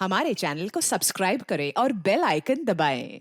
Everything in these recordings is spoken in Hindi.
हमारे चैनल को सब्सक्राइब करें और बेल आइकन दबाएं।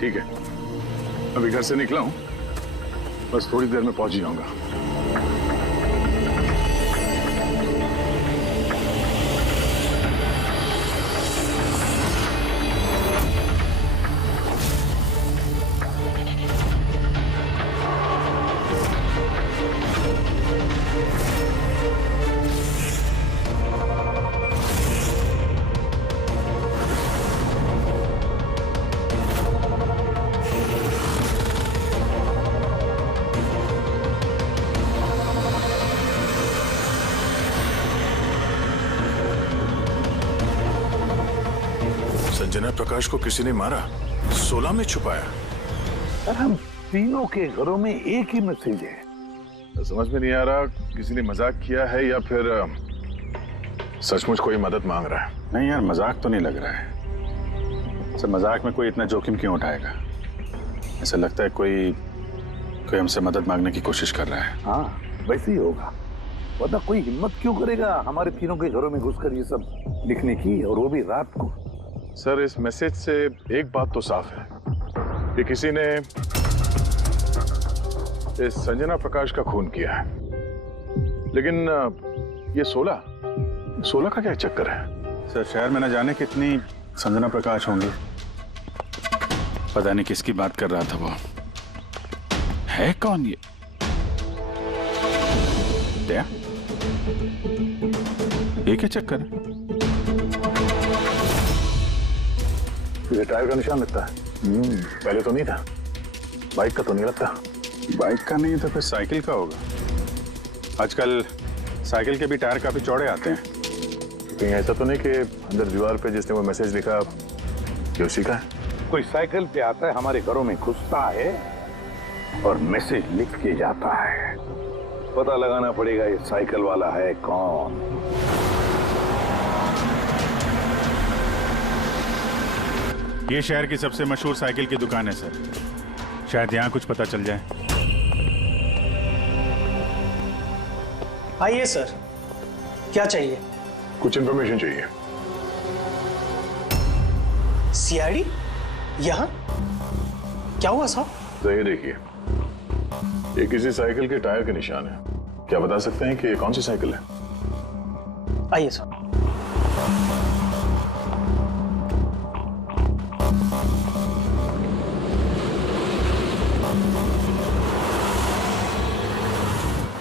ठीक है, अभी घर से निकला हूं, बस थोड़ी देर में पहुंच ही जाऊंगा। संजना प्रकाश को किसी ने मारा, 16 में छुपाया। सर, हम तीनों के घरों में एक ही मैसेज है। समझ में नहीं आ रहा किसी ने मजाक किया है या फिर सचमुच कोई मदद मांग रहा है। नहीं यार, मजाक तो नहीं लग रहा है। सर, मजाक में कोई इतना जोखिम क्यों उठाएगा? ऐसा लगता है कोई हमसे मदद मांगने की कोशिश कर रहा है। हाँ, वैसे ही होगा, वरना कोई हिम्मत क्यों करेगा हमारे तीनों के घरों में घुसकर ये सब लिखने की, और वो भी रात को। सर, इस मैसेज से एक बात तो साफ है कि किसी ने इस संजना प्रकाश का खून किया है, लेकिन ये 16 का क्या चक्कर है? सर, शहर में न जाने कितनी संजना प्रकाश होंगी। पता नहीं किसकी बात कर रहा था वो। है कौन ये? दया? ये क्या चक्कर है? ये टायर का निशान लगता है। पहले तो नहीं था। बाइक का तो नहीं लगता। बाइक का नहीं तो फिर साइकिल का होगा। आजकल साइकिल के भी टायर काफी चौड़े आते हैं। कहीं ऐसा तो नहीं कि अंदर दीवार पे जिसने वो मैसेज लिखा ये उसी का है? कोई साइकिल पे आता है, हमारे घरों में घुसता है और मैसेज लिख के जाता है। पता लगाना पड़ेगा ये साइकिल वाला है कौन। ये शहर की सबसे मशहूर साइकिल की दुकान है सर। शायद यहाँ कुछ पता चल जाए। आइए सर, क्या चाहिए? कुछ इंफॉर्मेशन चाहिए। सीआईडी? यहाँ क्या हुआ साहब? तो ये देखिए, ये किसी साइकिल के टायर के निशान है। क्या बता सकते हैं कि ये कौन सी साइकिल है? आइए सर।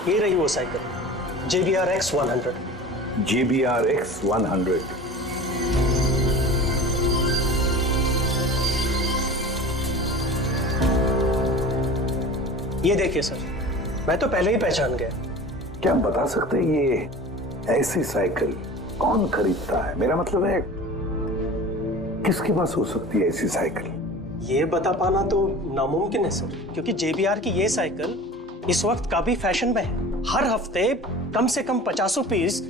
ये रही वो साइकिल, JBR-X 100। JBR-X 100। ये देखिए सर, मैं तो पहले ही पहचान गया। क्या बता सकते हैं ये ऐसी साइकिल कौन खरीदता है? मेरा मतलब है किसके पास हो सकती है ऐसी साइकिल? ये बता पाना तो नामुमकिन है सर, क्योंकि JBR की ये साइकिल इस वक्त काफी फैशन में है। हर हफ्ते कम से कम 50 पीस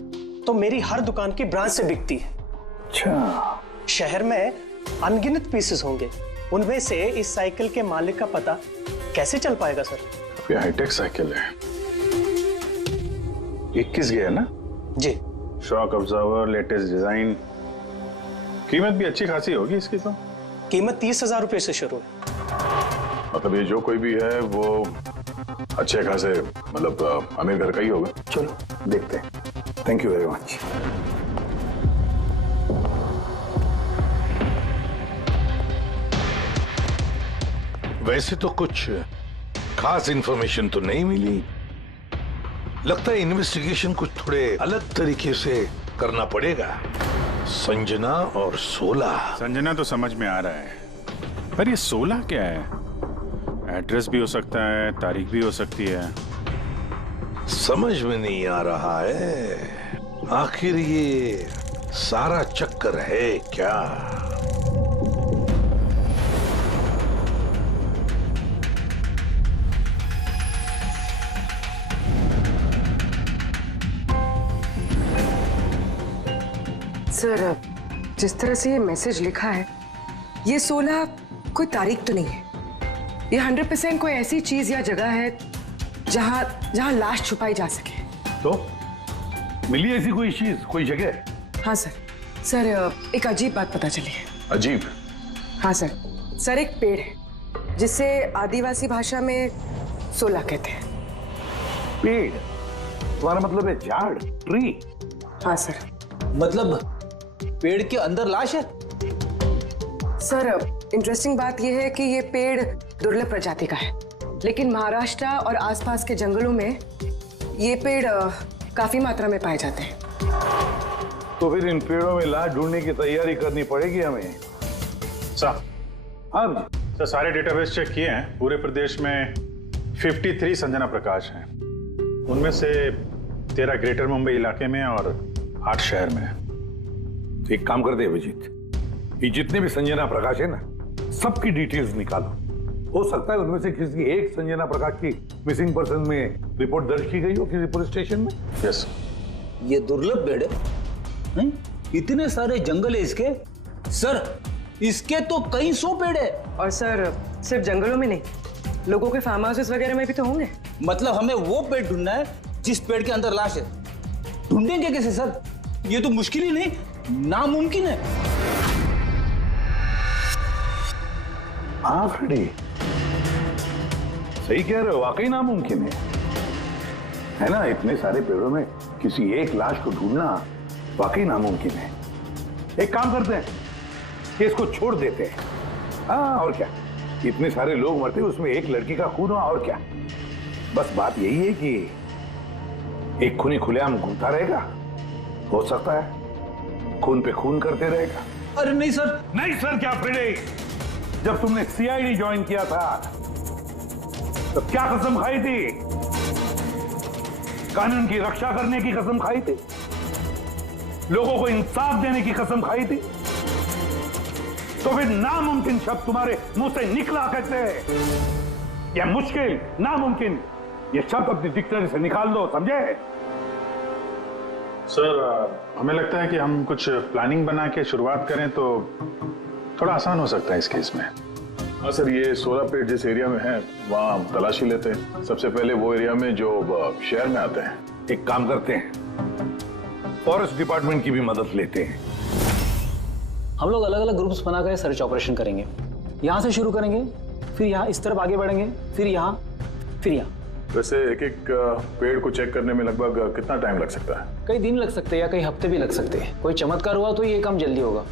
तो मेरी हर दुकान की ब्रांच से बिकती है। अच्छा, शहर में अनगिनत पीसेस होंगे, उनमें से इस साइकिल के मालिक का पता कैसे चल पाएगा सर? ये हाईटेक साइकिल है। 21 गियर ना? जी। Shock observer, latest design. कीमत भी अच्छी खासी होगी इसकी तो। कीमत 30,000 रुपए से शुरू है। मतलब ये जो कोई भी है वो अच्छे खासे मतलब अमीर घर का ही होगा। चलो देखते हैं। Thank you very much. वैसे तो कुछ खास इंफॉर्मेशन तो नहीं मिली। लगता है इन्वेस्टिगेशन कुछ थोड़े अलग तरीके से करना पड़ेगा। संजना और 16। संजना तो समझ में आ रहा है, पर ये 16 क्या है? एड्रेस भी हो सकता है, तारीख भी हो सकती है। समझ में नहीं आ रहा है आखिर ये सारा चक्कर है क्या? सर, जिस तरह से ये मैसेज लिखा है, ये 16 कोई तारीख तो नहीं है। ये 100% कोई ऐसी चीज या जगह है जहां लाश छुपाई जा सके। तो मिली ऐसी कोई चीज, कोई जगह? हाँ सर, एक अजीब बात पता चली है। अजीब? हाँ सर, एक पेड़ है जिसे आदिवासी भाषा में 16 कहते हैं। पेड़? तुम्हारा मतलब है झाड़, ट्री? हाँ सर। मतलब पेड़ के अंदर लाश है? सर, इंटरेस्टिंग बात यह है कि ये पेड़ दुर्लभ प्रजाति का है, लेकिन महाराष्ट्र और आसपास के जंगलों में ये पेड़ काफी मात्रा में पाए जाते हैं। तो फिर इन पेड़ों में लाश ढूंढने की तैयारी करनी पड़ेगी हमें। सर, हाँ सर सारे डेटाबेस चेक किए हैं। पूरे प्रदेश में 53 संजना प्रकाश हैं। उनमें से 13 ग्रेटर मुंबई इलाके में और 8 शहर में। एक काम करते हैं अभिजीत, ये जितने भी संजना प्रकाश है ना, सबकी डिटेल्स निकालो। हो सकता है उनमें से किसी एक संजना प्रकाश की मिसिंग पर्सन में रिपोर्ट दर्ज की गई हो किसी पुलिस स्टेशन में। यस। ये दुर्लभ पेड़ है? इतने सारे जंगल है इसके। सर, इसके तो कई 100 पेड़ है। और सर, सिर्फ जंगलों में नहीं, लोगों के फार्म हाउसेस वगैरह में भी तो होंगे। मतलब हमें वो पेड़ ढूंढना है जिस पेड़ के अंदर लाश है। ढूंढेंगे कैसे सर? ये तो मुश्किल ही नहीं, नामुमकिन है। हाँ फ्रेडी, सही कह रहे हो, वाकई नामुमकिन है ना? इतने सारे पेड़ों में किसी एक लाश को ढूंढना वाकई नामुमकिन है। एक काम करते हैं कि इसको छोड़ देते हैं। हाँ, और क्या, इतने सारे लोग मरते उसमें एक लड़की का खून हुआ और क्या। बस बात यही है कि एक खूनी खुलेआम घूमता रहेगा, हो सकता है खून पे खून करते रहेगा। अरे नहीं सर। नहीं सर क्या फ्रेडे, जब तुमने सीआईडी ज्वाइन किया था तो क्या कसम खाई थी? कानून की रक्षा करने की कसम खाई थी, लोगों को इंसाफ देने की कसम खाई थी। तो फिर नामुमकिन शब्द तुम्हारे मुंह से निकला कैसे? या मुश्किल, नामुमकिन, ये शब्द अपनी डिक्शनरी से निकाल दो, समझे? सर हमें लगता है कि हम कुछ प्लानिंग बना के शुरुआत करें तो थोड़ा आसान हो सकता है इस केस में। हाँ सर, ये 16 पेड़ जिस एरिया में है वहाँ हम तलाशी लेते हैं। सबसे पहले वो एरिया में जो शहर में आते हैं। एक काम करते हैं, फॉरेस्ट डिपार्टमेंट की भी मदद लेते हैं। हम लोग अलग अलग ग्रुप्स बनाकर सर्च ऑपरेशन करेंगे। यहाँ से शुरू करेंगे, फिर यहाँ इस तरफ आगे बढ़ेंगे, फिर यहाँ, फिर यहाँ। वैसे एक एक पेड़ को चेक करने में लगभग कितना टाइम लग सकता है? कई दिन लग सकते हैं या कई हफ्ते भी लग सकते हैं। कोई चमत्कार हुआ तो ये काम जल्दी होगा।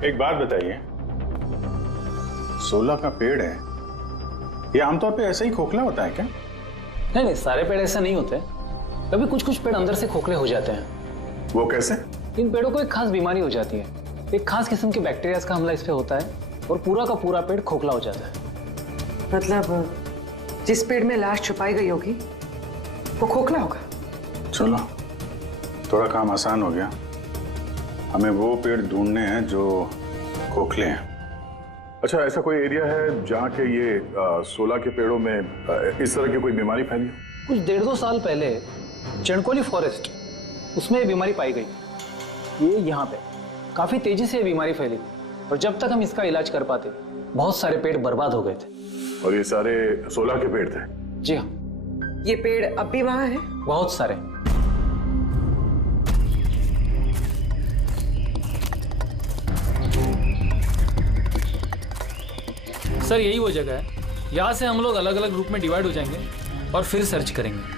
एक बात बताइए, 16 का पेड़ है, ये आमतौर पे ऐसे ही खोखला होता है क्या? नहीं नहीं, सारे पेड़ ऐसे नहीं होते। कभी कुछ कुछ पेड़ अंदर से खोखले हो जाते हैं। वो कैसे? इन पेड़ों को एक खास बीमारी हो जाती है। एक खास किस्म के बैक्टीरिया का हमला इस पे होता है और पूरा का पूरा पेड़ खोखला हो जाता है। मतलब जिस पेड़ में लाश छुपाई गई होगी वो खोखला होगा। चलो थोड़ा काम आसान हो गया। हमें वो पेड़ ढूंढने हैं जो खोखले हैं। अच्छा, ऐसा कोई एरिया है जहाँ के ये 16 के पेड़ों में इस तरह की कोई बीमारी फैली? कुछ 1.5-2 साल पहले चणकोली फॉरेस्ट, उसमें ये बीमारी पाई गई। ये यहाँ पे काफी तेजी से ये बीमारी फैली और जब तक हम इसका इलाज कर पाते बहुत सारे पेड़ बर्बाद हो गए थे। और ये सारे 16 के पेड़ थे? जी हाँ। ये पेड़ अब भी वहां है? बहुत सारे। सर यही वो जगह है। यहाँ से हम लोग अलग अलग ग्रुप में डिवाइड हो जाएंगे और फिर सर्च करेंगे।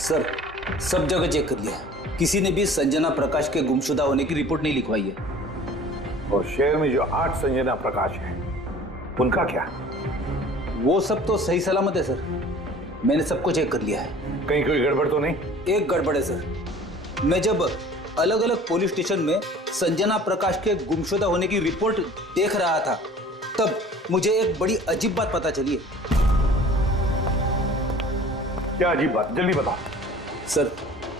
सर सब जगह चेक कर लिया, किसी ने भी संजना प्रकाश के गुमशुदा होने की रिपोर्ट नहीं लिखवाई है। और शहर में जो 8 संजना प्रकाश है उनका क्या? वो सब तो सही सलामत है सर, मैंने सबको चेक कर लिया है। कहीं कोई गड़बड़ तो नहीं? एक गड़बड़ है सर। मैं जब अलग अलग पुलिस स्टेशन में संजना प्रकाश के गुमशुदा होने की रिपोर्ट देख रहा था तब मुझे एक बड़ी अजीब बात पता चली है। क्या अजीब बात? जल्दी बताओ। सर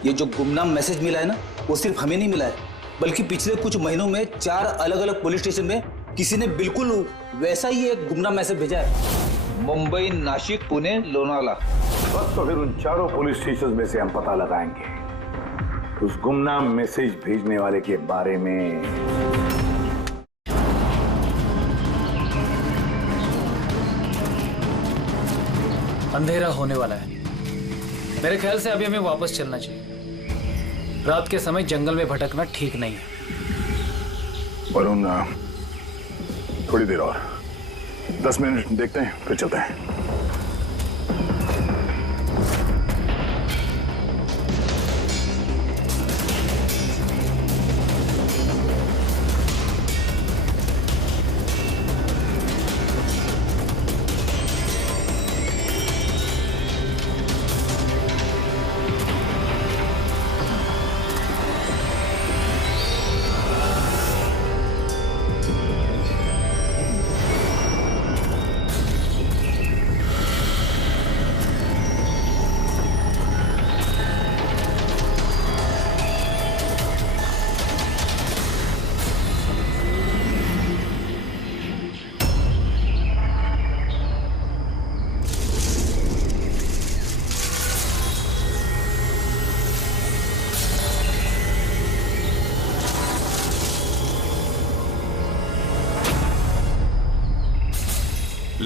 ये जो गुमनाम मैसेज मिला है ना, वो सिर्फ हमें नहीं मिला है, बल्कि पिछले कुछ महीनों में 4 अलग अलग पुलिस स्टेशन में किसी ने बिल्कुल वैसा ही एक गुमनाम मैसेज भेजा है। मुंबई, नासिक, पुणे, लोनावाला। बस तो फिर उन चारों पुलिस स्टेशन में से हम पता लगाएंगे उस गुमनाम मैसेज भेजने वाले के बारे में। अंधेरा होने वाला है। मेरे ख्याल से अभी हमें वापस चलना चाहिए। रात के समय जंगल में भटकना ठीक नहीं है। वरुण, थोड़ी देर और 10 मिनट देखते हैं फिर चलते हैं।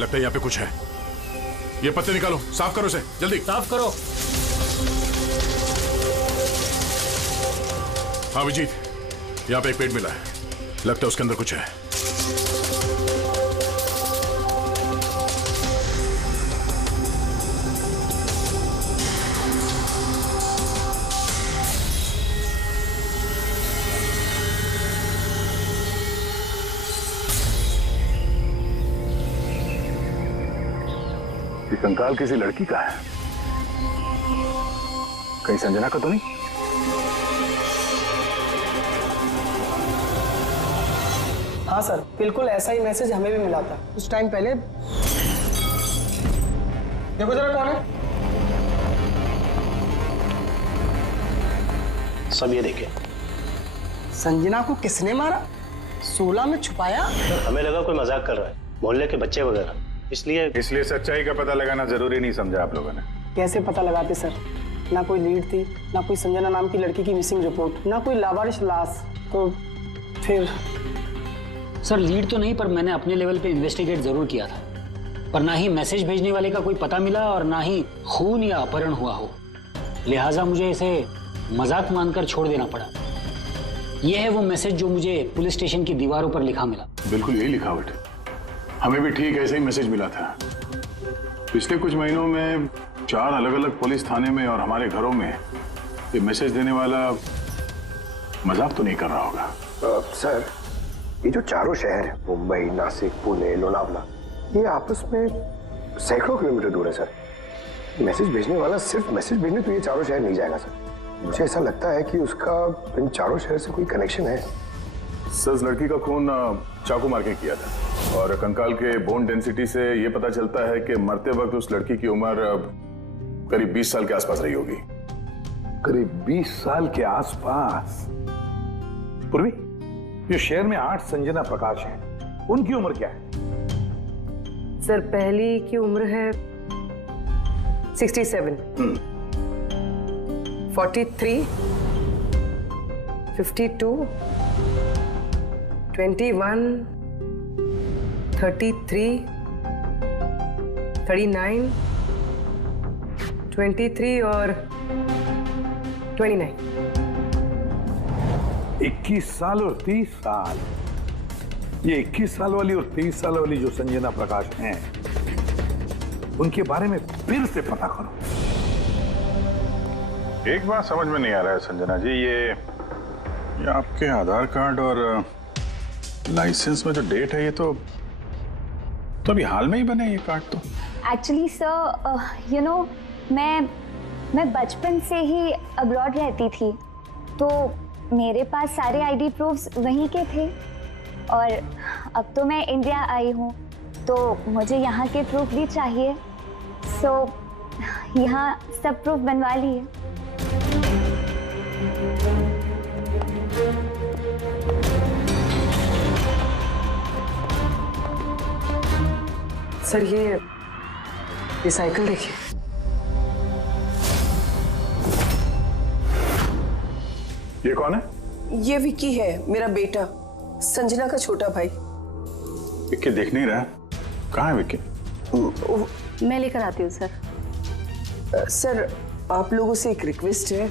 लगता है यहाँ पे कुछ है। ये पत्ते निकालो, साफ करो इसे, जल्दी साफ करो। हाँ विजीत, यहाँ पे एक पेट मिला है, लगता है उसके अंदर कुछ है। ये कंकाल किसी लड़की का है, कहीं संजना का तो नहीं? हाँ सर, बिल्कुल ऐसा ही मैसेज हमें भी मिला था कुछ टाइम पहले। देखो जरा कौन है। सब ये देखिए। संजना को किसने मारा? 16 में छुपाया? हमें लगा कोई मजाक कर रहा है, मोहल्ले के बच्चे वगैरह, इसलिए सच्चाई का पता लगाना जरूरी नहीं समझा आप लोगों ने? कैसे पता लगाते सर? ना कोई लीड थी, ना कोई संजना नाम की लड़की की मिसिंग रिपोर्ट, ना कोई लावारिश लाश, तो फिर सर लीड तो नहीं, पर मैंने अपने लेवल पे इन्वेस्टिगेट जरूर किया था, पर ना ही मैसेज भेजने वाले का कोई पता मिला और ना ही खून या अपहरण हुआ हो, लिहाजा मुझे इसे मजाक मानकर छोड़ देना पड़ा। यह है वो मैसेज जो मुझे पुलिस स्टेशन की दीवारों पर लिखा मिला। बिल्कुल यही लिखावट, हमें भी ठीक ऐसे ही मैसेज मिला था। पिछले कुछ महीनों में 4 अलग अलग पुलिस थाने में और हमारे घरों में ये मैसेज देने वाला मजाक तो नहीं कर रहा होगा। सर, ये जो चारों शहर है, मुंबई, नासिक, पुणे, लोनावला, ये आपस में सैकड़ों किलोमीटर दूर है सर। मैसेज भेजने वाला सिर्फ मैसेज भेजने तो ये चारों शहर नहीं जाएगा सर। मुझे ऐसा लगता है कि उसका इन चारों शहर से कोई कनेक्शन है। सर, उस लड़की का खून चाकू मार के किया था और कंकाल के बोन डेंसिटी से ये पता चलता है कि मरते वक्त उस लड़की की उम्र करीब 20 साल के आसपास रही होगी। करीब 20 साल के आसपास। पूर्वी, जो शहर में 8 संजना प्रकाश हैं, उनकी उम्र क्या है? सर, पहली की उम्र है 67, 43, 52, 21, 33, 39, 23 और 29। 21 साल और 30 साल। ये 21 साल वाली और 30 साल वाली जो संजना प्रकाश हैं, उनके बारे में फिर से पता करो। एक बात समझ में नहीं आ रहा है संजना जी, ये आपके आधार कार्ड और लाइसेंस में जो डेट है, ये तो अभी हाल में ही बने ये कार्ड तो। एक्चुअली सर, यू नो, मैं बचपन से ही अब्रॉड रहती थी, तो मेरे पास सारे आईडी प्रूफ्स वहीं के थे और अब तो मैं इंडिया आई हूँ, तो मुझे यहाँ के प्रूफ भी चाहिए। सो यहाँ सब प्रूफ बनवा लिए। सर, ये साइकिल देखिए। ये कौन है? ये विक्की है, मेरा बेटा, संजना का छोटा भाई। विक्की देख नहीं रहा, कहाँ है विक्की? मैं लेकर आती हूँ सर। सर, आप लोगों से एक रिक्वेस्ट है,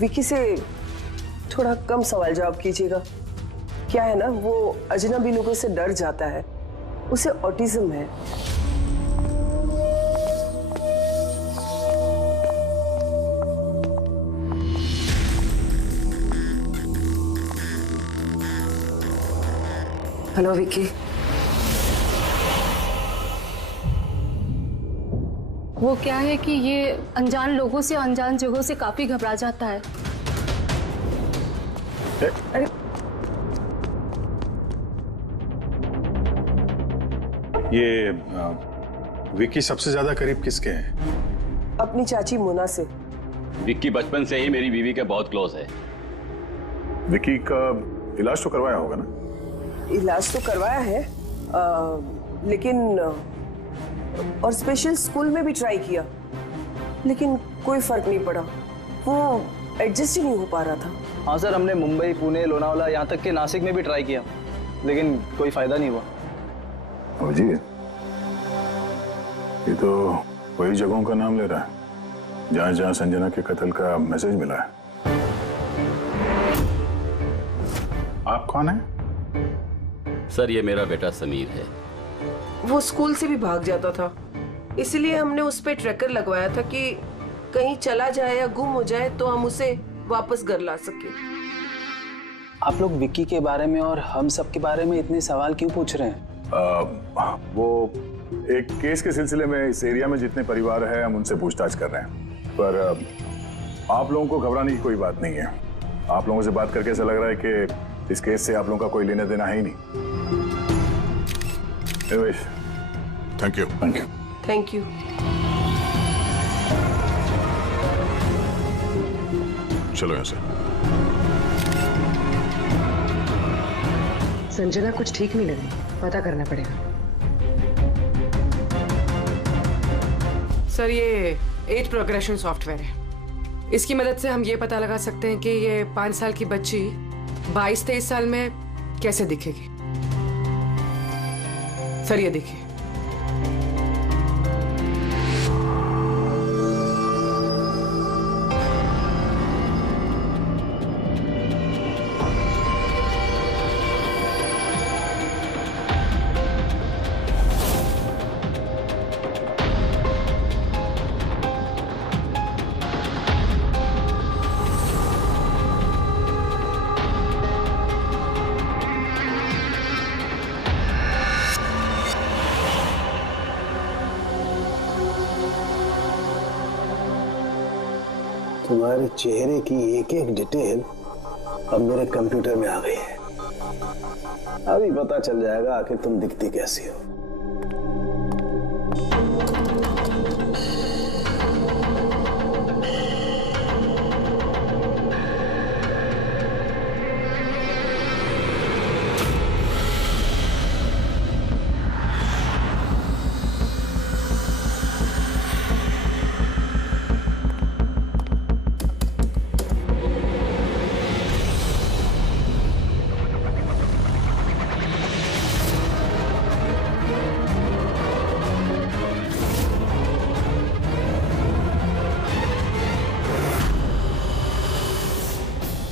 विक्की से थोड़ा कम सवाल जवाब कीजिएगा। क्या है ना, वो अजनबी लोगों से डर जाता है, उसे ऑटिज्म है। हेलो विक्की। वो क्या है कि ये अनजान लोगों से, अनजान जगहों से काफी घबरा जाता है। अरे ये विक्की सबसे ज्यादा करीब किसके है? अपनी चाची मोना से। विक्की बचपन से ही मेरी बीवी के बहुत क्लोज है। विकी का इलाज तो करवाया होगा ना? इलाज तो करवाया है, लेकिन और स्पेशल स्कूल में भी ट्राई किया, लेकिन कोई फर्क नहीं पड़ा। वो एडजस्ट ही नहीं हो पा रहा था। हाँ सर, हमने मुंबई, पुणे, लोनावला, यहाँ तक के नासिक में भी ट्राई किया, लेकिन कोई फायदा नहीं हुआ। जी, ये तो वही जगहों का नाम ले रहा है जहां जहां संजना के कत्ल का मैसेज मिला है। आप कौन है? सर, ये मेरा बेटा समीर है। वो स्कूल से भी भाग जाता था, इसलिए हमने उस पे ट्रैकर लगवाया था कि कहीं चला जाए या गुम हो जाए तो हम उसे वापस घर ला सके। आप लोग विक्की के बारे में और हम सब के बारे में इतने सवाल क्यों पूछ रहे हैं? वो एक केस के सिलसिले में इस एरिया में जितने परिवार हैं हम उनसे पूछताछ कर रहे हैं, पर आप लोगों को घबराने की कोई बात नहीं है। आप लोगों से बात करके ऐसा लग रहा है कि इस केस से आप लोगों का कोई लेना देना है ही नहीं। Thank you. Thank you. Thank you. चलो यहाँ से। संजना कुछ ठीक नहीं लग रही, पता करना पड़ेगा। सर, ये एज प्रोग्रेशन सॉफ्टवेयर है। इसकी मदद से हम ये पता लगा सकते हैं कि ये 5 साल की बच्ची 22-23 साल में कैसे दिखेगी। सर, ये देखिए। तुम्हारे चेहरे की एक एक डिटेल अब मेरे कंप्यूटर में आ गई है। अभी पता चल जाएगा आखिर तुम दिखती कैसी हो।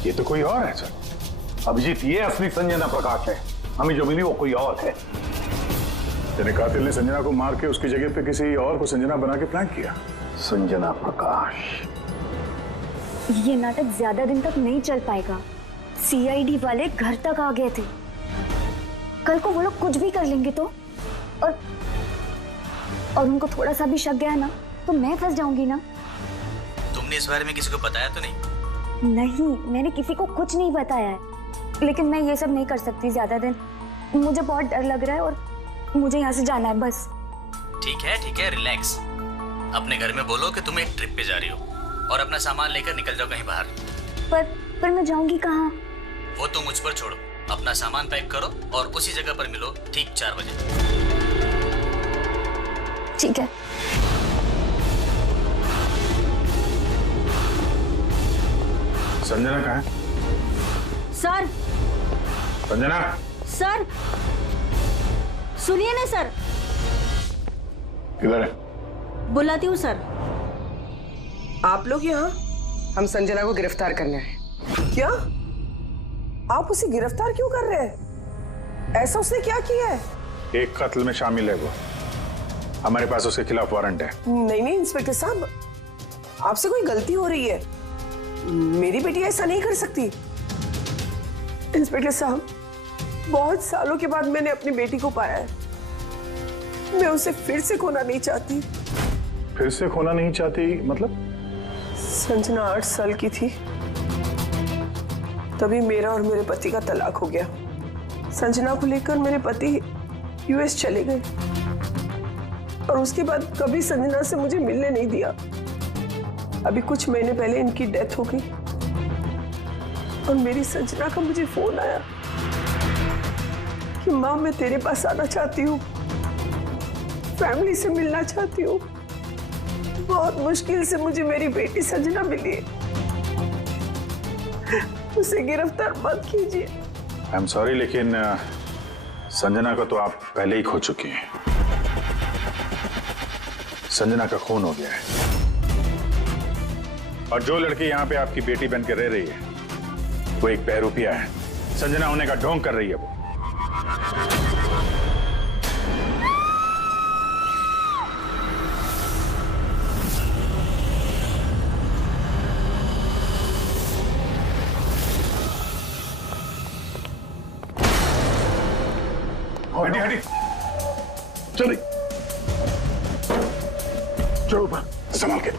ये तो कोई और है सर। अभिजीत, ये असली संजना प्रकाश है। हमें जो मिली वो कोई और है। तेरे कातिल ने संजना को मार के उसकी जगह पे किसी और को संजना बना के प्लान किया। संजना प्रकाश। ये नाटक ज्यादा दिन तक नहीं चल पाएगा। सीआईडी वाले घर तक आ गए थे। कल को वो लोग कुछ भी कर लेंगे तो, और उनको थोड़ा सा भी शक गया ना तो मैं फंस जाऊंगी ना। तुमने इस बारे में किसी को बताया तो नहीं? नहीं, मैंने किसी को कुछ नहीं बताया है, लेकिन मैं ये सब नहीं कर सकती ज्यादा दिन। मुझे बहुत डर लग रहा है और मुझे यहाँ से जाना है बस। ठीक है, रिलैक्स। अपने घर में बोलो कि तुम एक ट्रिप पे जा रही हो और अपना सामान लेकर निकल जाओ कहीं बाहर। पर मैं जाऊंगी कहाँ? वो तुम मुझ पर छोड़ो। अपना सामान पैक करो और उसी जगह पर मिलो ठीक 4 बजे। ठीक है। संजना कहाँ है? सर। संजना। सर, सुनिए ना सर। किधर है? बुलाती हूँ सर। आप लोग यहाँ? हम संजना को गिरफ्तार करने आए। क्या? आप उसे गिरफ्तार क्यों कर रहे हैं? ऐसा उसने क्या किया है? एक कत्ल में शामिल है वो। हमारे पास उसके खिलाफ वारंट है। नहीं इंस्पेक्टर साहब, आपसे कोई गलती हो रही है। मेरी बेटी ऐसा नहीं कर सकती। इंस्पेक्टर साहब, बहुत सालों के बाद मैंने अपनी बेटी को पाया है। मैं उसे फिर से खोना नहीं चाहती। फिर से खोना नहीं चाहती मतलब? संजना 8 साल की थी, तभी मेरा और मेरे पति का तलाक हो गया। संजना को लेकर मेरे पति यूएस चले गए और उसके बाद कभी संजना से मुझे मिलने नहीं दिया। अभी कुछ महीने पहले इनकी डेथ हो गई और मेरी संजना का मुझे फोन आया कि माँ, मैं तेरे पास आना चाहती हूँ, फैमिली से मिलना चाहती हूँ। बहुत मुश्किल से मुझे मेरी बेटी संजना मिली है। उसे गिरफ्तार मत कीजिए। आई एम सॉरी, लेकिन संजना को तो आप पहले ही खो चुकी हैं। संजना का खून हो गया है और जो लड़की यहाँ पे आपकी बेटी बन के रह रही है वो एक बहरूपिया है। संजना होने का ढोंग कर रही है वो। हटी हटी चल चलो ऊपर संभाल के।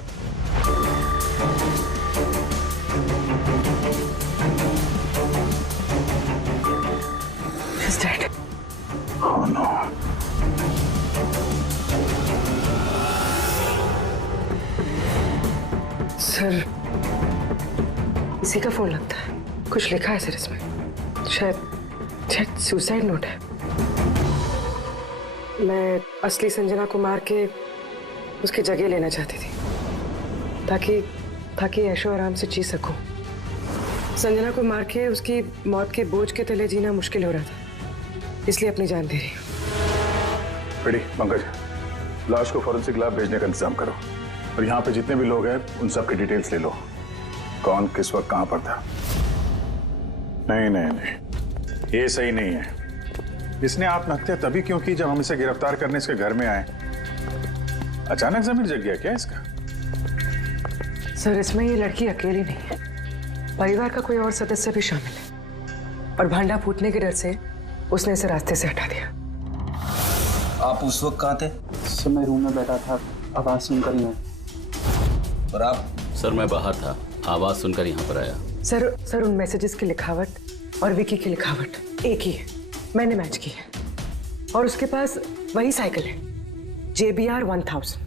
He's dead. Oh no. Sir, इसी का फोन लगता है। कुछ लिखा है सर इसमें। शायद सुसाइड नोट है। मैं असली संजना को मार के उसकी जगह लेना चाहती थी ताकि ऐशो आराम से जी सकूं। संजना को मार के उसकी मौत के बोझ के तले जीना मुश्किल हो रहा था, इसलिए अपनी जान दे रही हूँ। बेटी पंकज, लाश को फॉरेंसिक लैब भेजने का इंतजाम करो और यहाँ पे जितने भी लोग हैं उन सब की डिटेल्स ले लो। कौन किस वक्त कहाँ पर था। नहीं नहीं नहीं, ये सही नहीं है। इसने आत्महत्या तभी क्यों की जब हम इसे गिरफ्तार करने इसके घर में आए। अचानक जमीन जग गया क्या इसका? सर, इसमें ये लड़की अकेली नहीं है, परिवार का कोई और सदस्य भी शामिल है और भांडा फूटने के डर से उसने इसे रास्ते से हटा दिया। आप उस वक्त कहाँ थे? सर मैं रूम में बैठा था, आवाज सुनकर ही। और आप? सर मैं बाहर था, आवाज सुनकर यहाँ पर आया। सर उन मैसेजेस की लिखावट और विकी की लिखावट एक ही है, मैंने मैच की है। और उसके पास वही साइकिल है JBR 1000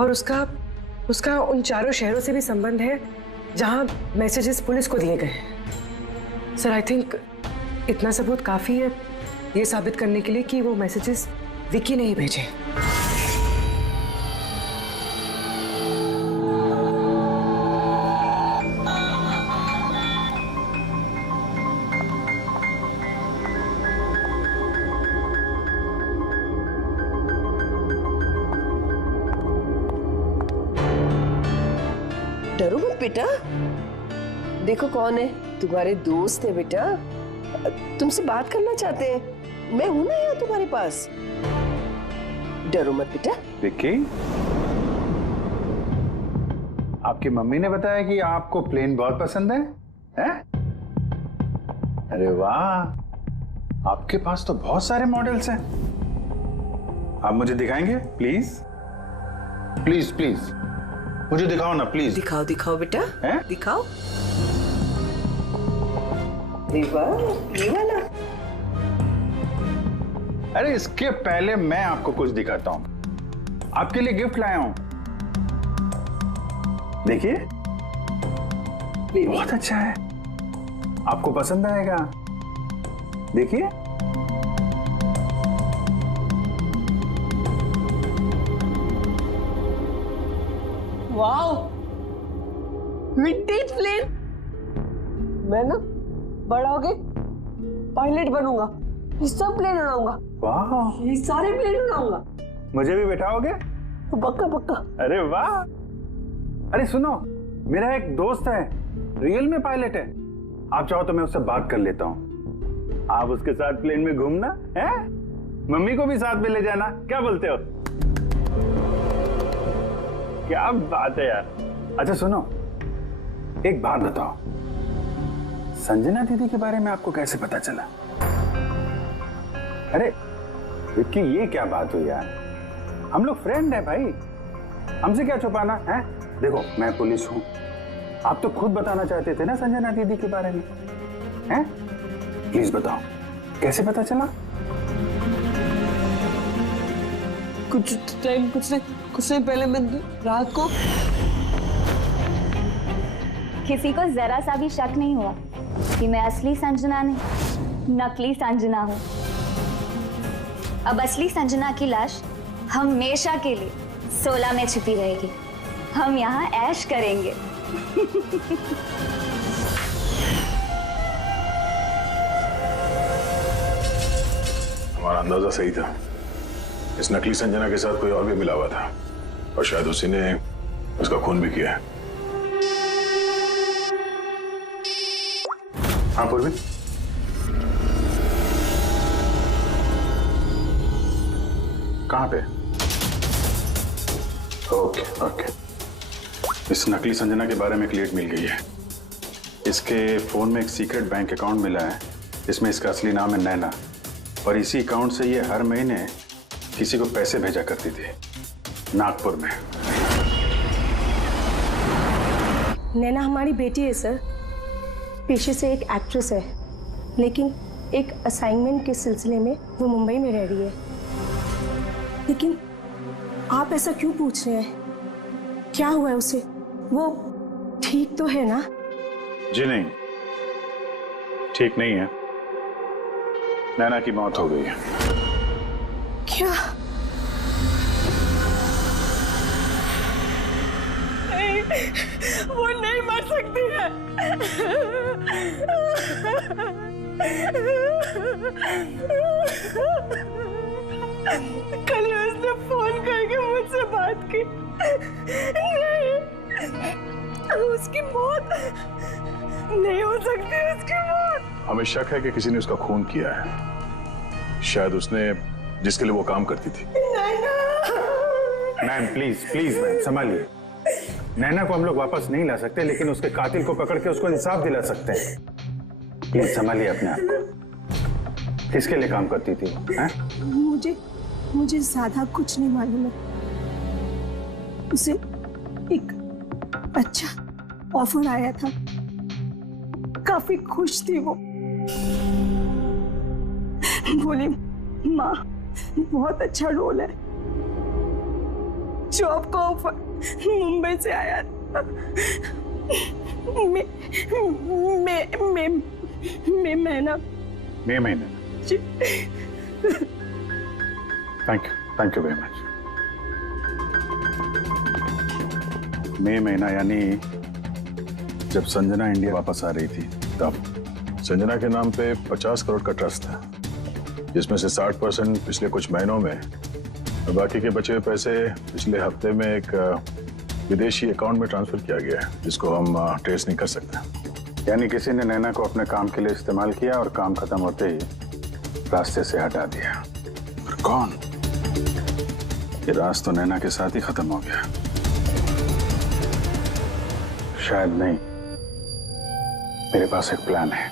और उसका उन चारों शहरों से भी संबंध है जहां मैसेजेस पुलिस को दिए गए हैं। सर आई थिंक इतना सबूत काफी है ये साबित करने के लिए कि वो मैसेजेस विकी ने ही भेजे। डरो मत बेटा, देखो कौन है, तुम्हारे दोस्त है बेटा, तुमसे बात करना चाहते हैं। मैं हूं ना यहाँ तुम्हारे पास, डरो मत बेटा। विक्की, आपकी मम्मी ने बताया कि आपको प्लेन बहुत पसंद है, हैं? अरे वाह, आपके पास तो बहुत सारे मॉडल्स हैं। आप मुझे दिखाएंगे प्लीज? प्लीज प्लीज मुझे दिखाओ ना प्लीज। दिखाओ दिखाओ बेटा, हैं? दिखाओ। ये वाला। अरे इसके पहले मैं आपको कुछ दिखाता हूं। आपके लिए गिफ्ट लाया हूं, देखिए, बहुत अच्छा है, आपको पसंद आएगा। देखिए, वाओ, विंटेज प्लेन। मैं ना बड़ा होके पायलट बनूंगा, ये सब प्लेन उड़ाऊंगा। वाह, ये सारे प्लेन उड़ाऊंगा। मुझे भी बैठाओगे? पक्का पक्का। अरे वाह। अरे सुनो, मेरा एक दोस्त है, रियल में पायलट है। आप चाहो तो मैं उससे बात कर लेता हूँ, आप उसके साथ प्लेन में घूमना है, मम्मी को भी साथ में ले जाना, क्या बोलते हो? क्या बात है यार। अच्छा सुनो, एक बात बताओ, संजना दीदी के बारे में आपको कैसे पता चला? अरे विक्की, ये क्या बात हुई यार, हम लोग फ्रेंड हैं भाई, हमसे क्या छुपाना है? देखो मैं पुलिस हूं, आप तो खुद बताना चाहते थे ना संजना दीदी के बारे में, हैं? प्लीज बताओ, कैसे पता चला? कुछ नहीं पहले मैं रात को किसी को जरा सा भी शक नहीं हुआ कि मैं असली संजना नहीं, नकली संजना हूँ। अब असली संजना की लाश हमेशा के लिए 16 में छिपी रहेगी। हम यहाँ ऐश करेंगे। हमारा अंदाजा सही था, इस नकली संजना के साथ कोई और भी मिला हुआ था और शायद उसी ने उसका खून भी किया है। हाँ पूर्वी, कहाँ पे? ओके ओके, इस नकली संजना के बारे में एक लीड मिल गई है। इसके फोन में एक सीक्रेट बैंक अकाउंट मिला है, इसमें इसका असली नाम है नैना, और इसी अकाउंट से ये हर महीने किसी को पैसे भेजा करती थी नागपुर में। नैना हमारी बेटी है सर, पेशे से एक एक्ट्रेस है, लेकिन एक असाइनमेंट के सिलसिले में वो मुंबई में रह रही है। लेकिन आप ऐसा क्यों पूछ रहे हैं? क्या हुआ है उसे? वो ठीक तो है ना? जी नहीं, ठीक नहीं है। नैना की मौत हो गई है। क्या? नहीं, वो नहीं मर सकती है। कल उसने फोन करके मुझसे बात की। नहीं, उसकी मौत नहीं हो सकती, उसकी मौत। हमें शक है कि किसी ने उसका खून किया है, शायद उसने जिसके लिए वो काम करती थी। मैम प्लीज प्लीज मैम संभालिए। नैना को हम लोग वापस नहीं ला सकते, लेकिन उसके कातिल को पकड़ के उसको इंसाफ दिला सकते हैं। प्लीज संभालिए अपने आप को। किसके लिए काम करती थी वो? मुझे ज्यादा कुछ नहीं मालूम है। उसे एक अच्छा ऑफर आया था, काफी खुश थी वो। बोली माँ बहुत अच्छा रोल है, जॉब का ऑफर मुंबई से आया था। महीना। Thank you very much. मई महीना यानी जब संजना इंडिया वापस आ रही थी तब। संजना के नाम पे 50 करोड़ का ट्रस्ट था, जिसमें से 60% पिछले कुछ महीनों में और बाकी के बचे हुए पैसे पिछले हफ्ते में एक विदेशी अकाउंट में ट्रांसफर किया गया है, जिसको हम ट्रेस नहीं कर सकते। यानी किसी ने नैना को अपने काम के लिए इस्तेमाल किया और काम खत्म होते ही रास्ते से हटा दिया। पर कौन? ये राज तो नैना के साथ ही खत्म हो गया। शायद नहीं, मेरे पास एक प्लान है।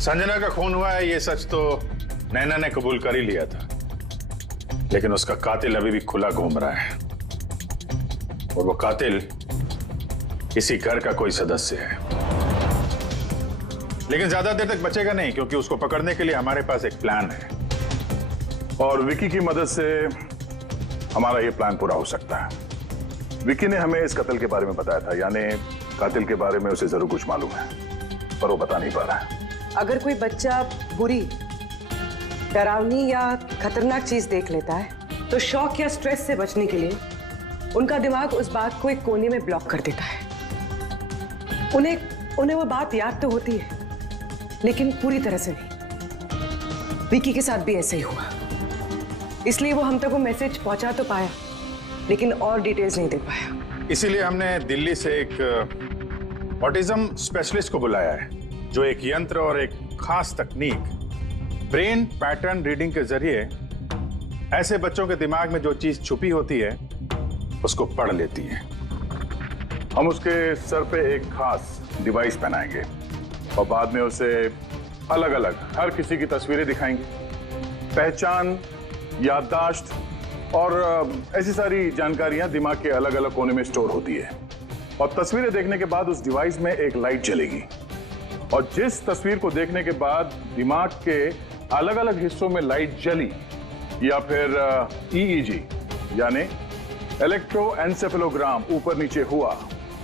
संजना का खून हुआ है, ये सच तो नैना ने कबूल कर ही लिया था, लेकिन उसका कातिल अभी भी खुला घूम रहा है, और वो कातिल इसी घर का कोई सदस्य है। लेकिन ज्यादा देर तक बचेगा नहीं, क्योंकि उसको पकड़ने के लिए हमारे पास एक प्लान है, और विकी की मदद से हमारा ये प्लान पूरा हो सकता है। विकी ने हमें इस कत्ल के बारे में बताया था, यानी कातिल के बारे में उसे जरूर कुछ मालूम है, पर वो बता नहीं पा रहा है। अगर कोई बच्चा बुरी, डरावनी या खतरनाक चीज देख लेता है तो शॉक या स्ट्रेस से बचने के लिए उनका दिमाग उस बात को एक कोने में ब्लॉक कर देता है। उन्हें वो बात याद तो होती है, लेकिन पूरी तरह से नहीं। विकी के साथ भी ऐसा ही हुआ, इसलिए वो हम तक वो मैसेज पहुंचा तो पाया, लेकिन और डिटेल्स नहीं दे पाया। इसीलिए हमने दिल्ली से एक ऑटिज्म स्पेशलिस्ट को बुलाया है, जो एक यंत्र और एक खास तकनीक ब्रेन पैटर्न रीडिंग के जरिए ऐसे बच्चों के दिमाग में जो चीज छुपी होती है उसको पढ़ लेती है। हम उसके सर पे एक खास डिवाइस पहनाएंगे और बाद में उसे अलग अलग हर किसी की तस्वीरें दिखाएंगे। पहचान, याददाश्त और ऐसी सारी जानकारियां दिमाग के अलग अलग कोने में स्टोर होती है, और तस्वीरें देखने के बाद उस डिवाइस में एक लाइट जलेगी, और जिस तस्वीर को देखने के बाद दिमाग के अलग अलग हिस्सों में लाइट जली या फिर EEG यानी इलेक्ट्रोएन्सेफेलोग्राम ऊपर नीचे हुआ,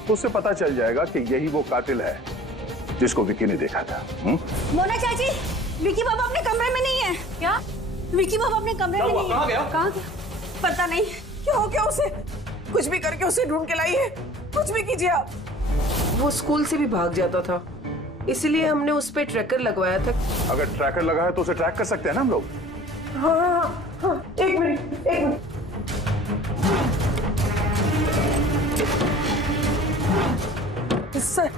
तो उससे पता चल जाएगा कि यही वो कातिल है जिसको विकी ने देखा था। मोना चाची, विकी बाबा अपने कमरे में नहीं है। क्या? विकी बाबा अपने कमरे में नहीं है। कहाँ गया? पता नहीं। क्या हो गया उसे? कुछ भी करके उसे ढूंढ के लाइए, कुछ भी कीजिए आप। वो स्कूल से भी भाग जाता था, इसलिए हमने उस पे ट्रैकर लगवाया था। अगर ट्रैकर लगा है तो उसे ट्रैक कर सकते हैं ना हम लोग। हाँ, एक minute. Sir,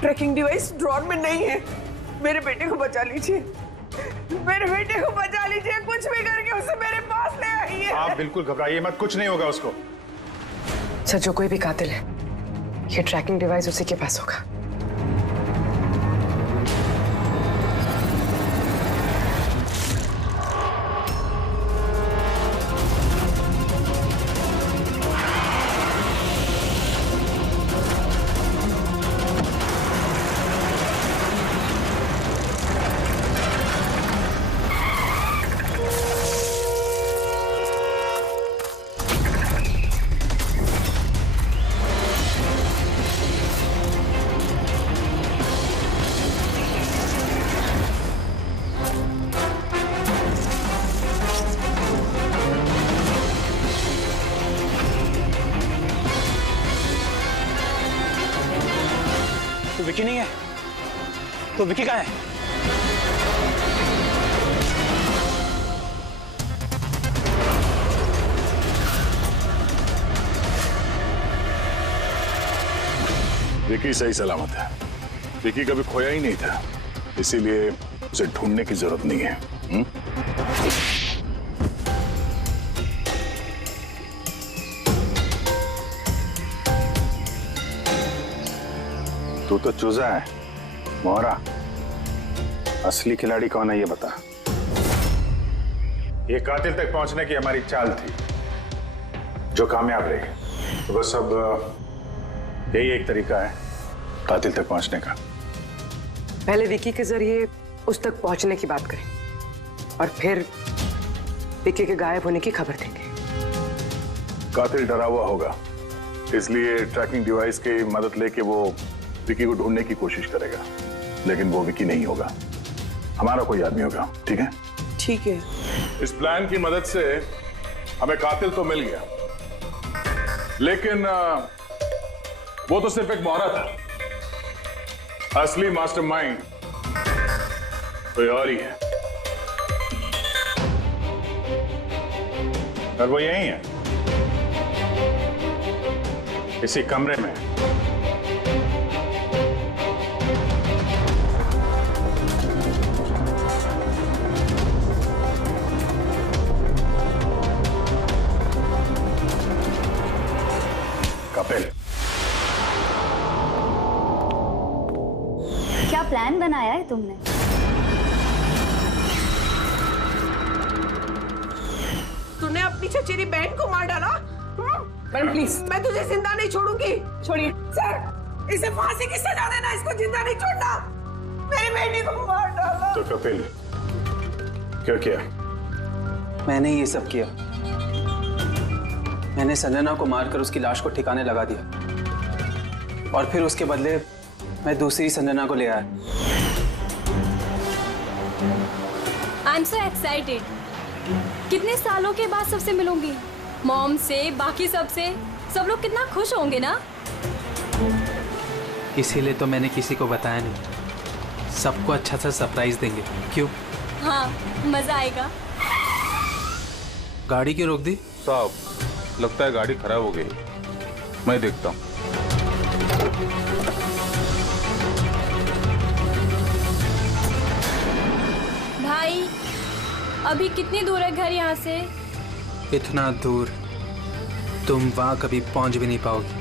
tracking device drawer में नहीं है। मेरे बेटे को बचा लीजिए, मेरे बेटे को बचा लीजिए, कुछ भी करके उसे मेरे पास ले आइए। आप बिल्कुल घबराइए मत, कुछ नहीं होगा उसको। सर, जो कोई भी कातिल है, ये ट्रैकिंग डिवाइस उसी के पास होगा। तो विकी नहीं है, तो विकी कहाँ है? विकी सही सलामत है। विकी कभी खोया ही नहीं था, इसीलिए उसे ढूंढने की जरूरत नहीं है। तू तो चूजा है मोहरा। असली खिलाड़ी कौन है ये बता। ये कातिल तक पहुंचने की हमारी चाल थी जो कामयाब रही। तो बस अब यही एक तरीका है कातिल तक पहुंचने का। पहले विकी के जरिए उस तक पहुंचने की बात करें और फिर विकी के गायब होने की खबर देंगे। कातिल डरा हुआ होगा, इसलिए ट्रैकिंग डिवाइस की मदद लेके वो विकी को ढूंढने की कोशिश करेगा, लेकिन वो विकी नहीं होगा, हमारा कोई आदमी होगा। ठीक है? ठीक है। इस प्लान की मदद से हमें कातिल तो मिल गया, लेकिन वो तो सिर्फ एक मोहरा था। असली मास्टरमाइंड कोई और ही है, और वो यही है, इसी कमरे में। कपिल, क्या प्लान बनाया है तुमने? तूने अपनी चचेरी बहन को मार डाला? मैडम प्लीज, मैं तुझे जिंदा नहीं छोड़ूंगी। छोड़िए सर, इसे फांसी की सजा देना, इसको जिंदा नहीं छोड़ना। मेरी बेटी को मार डाला। तो कपिल क्या किया? मैंने ये सब किया। मैंने संजना को मारकर उसकी लाश को ठिकाने लगा दिया और फिर उसके बदले मैं दूसरी संजना को ले आया। I am so excited. कितने सालों के बाद सबसे मिलूंगी, मॉम से, बाकी सबसे। सब लोग कितना खुश होंगे ना। इसीलिए तो मैंने किसी को बताया नहीं। सबको अच्छा सा सरप्राइज देंगे। क्यों? हाँ, मजा आएगा। गाड़ी क्यों रोक दी? साहब, लगता है गाड़ी खराब हो गई। मैं देखता हूँ। भाई, अभी कितनी दूर है घर यहाँ से? इतना दूर तुम वहां कभी पहुंच भी नहीं पाओगी।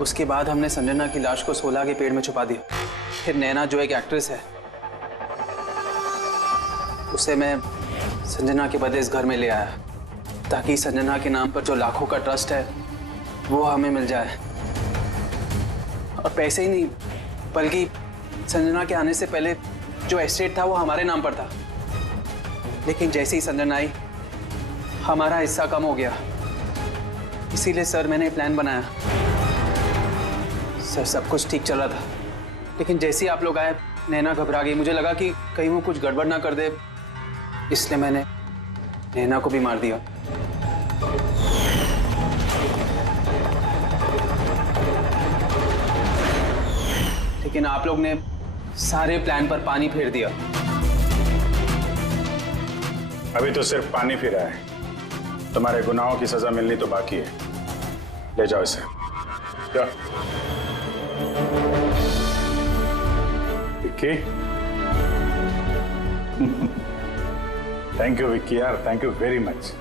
उसके बाद हमने संजना की लाश को सोला के पेड़ में छुपा दिया। फिर नैना जो एक एक्ट्रेस है, उसे मैं संजना के बदले इस घर में ले आया ताकि संजना के नाम पर जो लाखों का ट्रस्ट है वो हमें मिल जाए। और पैसे ही नहीं, बल्कि संजना के आने से पहले जो एस्टेट था वो हमारे नाम पर था। लेकिन जैसे ही संजना आई, हमारा हिस्सा कम हो गया। इसीलिए सर मैंने प्लान बनाया। सर, सब कुछ ठीक चल रहा था, लेकिन जैसे ही आप लोग आए नैना घबरा गई। मुझे लगा कि कहीं वो कुछ गड़बड़ ना कर दे, इसलिए मैंने नैना को भी मार दिया। लेकिन आप लोग ने सारे प्लान पर पानी फेर दिया। अभी तो सिर्फ पानी फिरा है, तुम्हारे गुनाहों की सजा मिलनी तो बाकी है। ले जाओ इसे। जाओ। विक्की। थैंक यू विक्की यार, थैंक यू वेरी मच।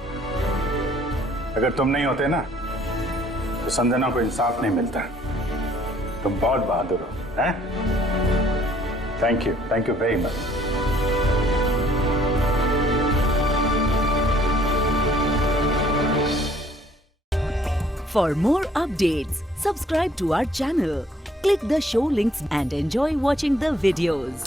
अगर तुम नहीं होते ना तो संजना को इंसाफ नहीं मिलता। तुम बहुत बहादुर हो, हैं? Thank you very much. For more updates, subscribe to our channel, click the show links and enjoy watching the videos.